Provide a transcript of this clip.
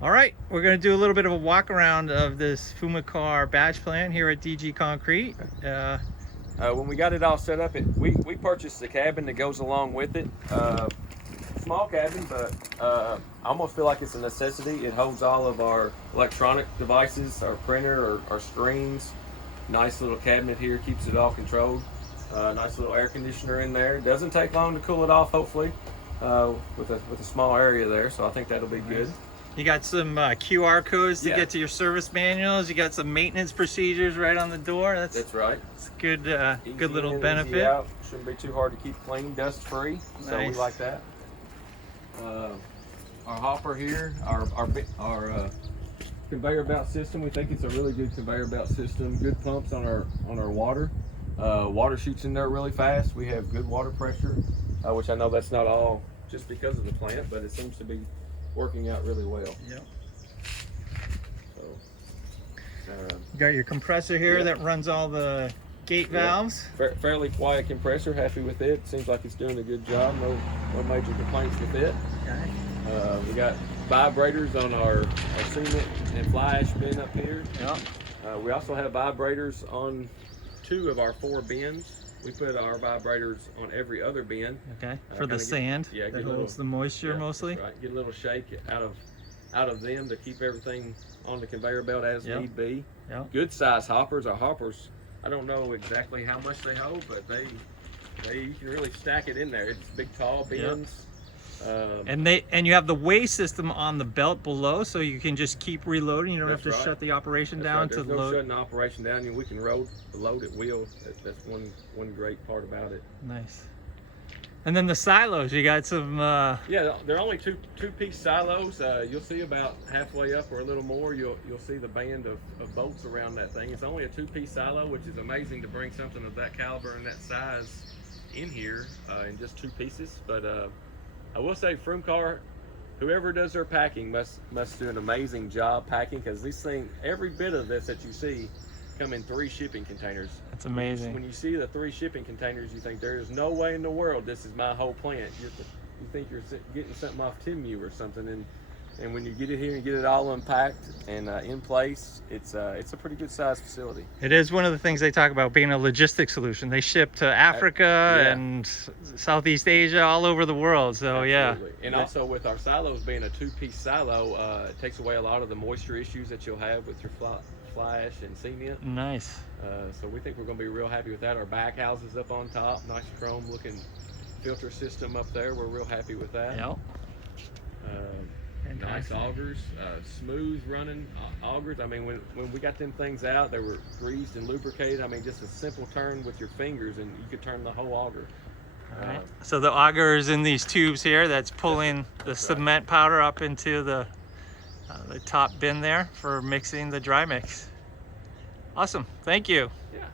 All right, we're going to do a little bit of a walk around of this Frumecar batch plant here at DG Concrete. When we got it all set up, we purchased the cabin that goes along with it. Small cabin, but I almost feel like it's a necessity. It holds all of our electronic devices, our printer, our screens. Nice little cabinet here, keeps it all controlled. Nice little air conditioner in there. Doesn't take long to cool it off, hopefully, with a small area there. So I think that'll be good. You got some QR codes to Yeah. get to your service manuals. You got some maintenance procedures right on the door. That's right. It's good, Easy good little in, benefit. easy out. Shouldn't be too hard to keep clean, dust free. So we Nice. like that. Our hopper here, our conveyor belt system. We think it's a really good conveyor belt system. Good pumps on our water. Water shoots in there really fast. We have good water pressure, which I know that's not all just because of the plant, but it seems to be working out really well. Yep. So, You got your compressor here Yeah. that runs all the gate valves. fairly quiet compressor. Happy with it. Seems like it's doing a good job. No major complaints with it. Okay. We got vibrators on our cement and fly ash bin up here. Yep. We also have vibrators on 2 of our 4 bins. We put our vibrators on every other bin. Okay. For kinda the get- sand yeah, that get a holds little- the moisture Yeah, mostly. that's right. Get a little shake out of them to keep everything on the conveyor belt as Yep. need be. Yep. Good size hoppers. Our hoppers, I don't know exactly how much they hold, but you can really stack it in there. It's big, tall bins. And you have the weigh system on the belt below, so you can just keep reloading. You don't have That's to right. shut the operation That's down right. to There's no load. shutting the operation down, and we can load at will. That's one great part about it. Nice. And then the silos, you got some. Yeah, they're only two-piece silos. You'll see about halfway up or a little more, you'll see the band of bolts around that thing. It's only a 2-piece silo, which is amazing to bring something of that caliber and that size in here in just 2 pieces. But I will say, Frumecar, whoever does their packing must do an amazing job packing, because this thing, every bit of this that you see, come in 3 shipping containers. That's amazing. When you see the 3 shipping containers, you think there is no way in the world this is my whole plant. You think you're getting something off Timu or something, and when you get it here and get it all unpacked and in place, it's a pretty good sized facility. It is one of the things they talk about being a logistic solution. They ship to Africa Yeah. and Southeast Asia, all over the world. So Absolutely. yeah. And also with our silos being a 2-piece silo, it takes away a lot of the moisture issues that you'll have with your fly ash and cement. Nice. So we think we're going to be real happy with that. Our back houses up on top, nice chrome looking filter system up there. We're real happy with that. Yep. Nice augers, smooth running augers. I mean, when we got them things out, they were greased and lubricated. I mean, just a simple turn with your fingers and you could turn the whole auger. All right. So the auger is in these tubes here that's pulling the cement powder up into the top bin there for mixing the dry mix. Awesome. Thank you. Yeah.